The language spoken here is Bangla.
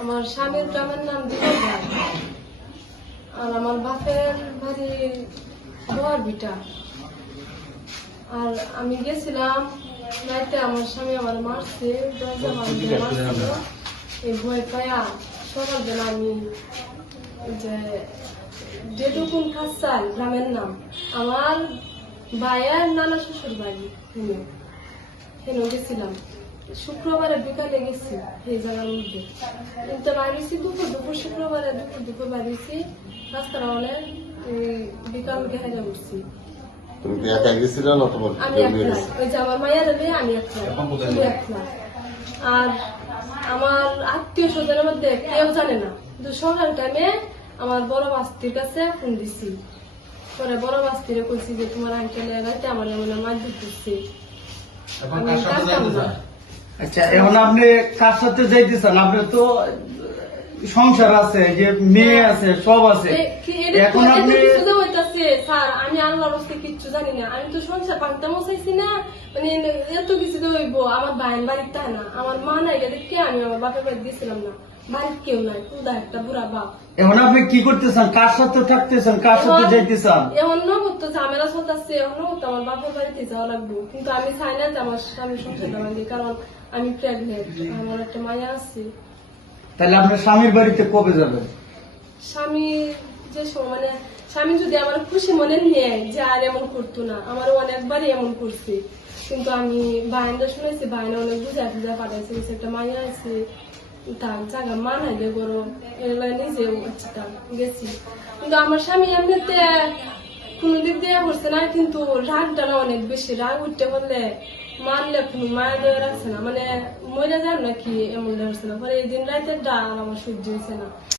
আমার স্বামীর গ্রামের নাম দিঘল আর আমার বাপের বাড়ি বরবিটা। আর আমি গেছিলাম রাইতে, আমার স্বামী আমার মারছে, দরজা ভাঙতে মারছিল। এই ভয় পায়া সকালবেলা আমি যে ডেডুকুন খাসাল গ্রামের নাম, আমার ভাইয়ের নানা শ্বশুর বাড়ি হেন গেছিলাম। শুক্রবারে বিকালে গেছি এই জায়গার মধ্যে, কিন্তু বাড়িছি দুপুর শুক্রবারে দুপুর বাড়িছি। রাস্তাটা অনেক বিকাল গেহাজা উঠছি। আমি একলা, ওই যে আমার মায়ের আমি একলা। আর আমার আত্মীয় স্বজনের মধ্যে কেউ জানে না, কিন্তু সকাল টাইমে আমার বড় বাস্তির কাছে ফোন দিছি। পরে বড় বাস্তিরে কইছি যে তোমার আঙ্কেলের রাতে আমার এমন মারধর করছে। আচ্ছা, এখন আপনি কার সাথে যাইতেছেন? আপনার তো সংসার আছে, যে মেয়ে আছে, সব আছে। এখন আপনি স্যার, আমি আল্লাহর রাস্তায় কিচ্ছু জানি না। আমি তো সংসার ভাঙতে মশাইছি না, মানে এত কিছু তো হইব। আমার ভাইয়ের বাড়িতে না, আমার মা নাই, কে আমি আমার বাপের বাড়ি দিয়েছিলাম না, বাড়ির কেউ নাই, পুদা একটা বুড়া বাপ। এখন আপনি কি করতেছেন? কার সাথে থাকতেছেন? কার সাথে যাইতেছেন? এমন করতো ঝামেলা চলতেছে, এমন করতো আমার বাপের বাড়িতে যাওয়া লাগবে, কিন্তু আমি চাই না যে আমার স্বামী সংসারটা ভাঙি, কারণ আমি প্রেগনেন্ট, আমার একটা মায়া আছে। তাহলে আপনার স্বামীর বাড়িতে কবে যাবেন? স্বামী যে মানে স্বামী যদি আমার খুশি মনে নিয়ে যে আর এমন করতো না, আমার অনেকবারই এমন করছে, কিন্তু আমি বায়নটা শুনেছি, বায়না অনেক বুঝা বুঝা পাঠাইছে, একটা মাইয়া আছে তার জায়গা মানাই দে বড়, এগুলো নিজেও গেছি। কিন্তু আমার স্বামী এমনিতে কোনো দিক দিয়ে করছে না, কিন্তু রাগটা না অনেক বেশি, রাগ উঠতে বললে মারলে কোনো মায়া দেওয়া রাখছে না, মানে মরে যান নাকি এমন হচ্ছে না। পরে এই দিন রাতের ডাল আমার সহ্য হয়েছে না।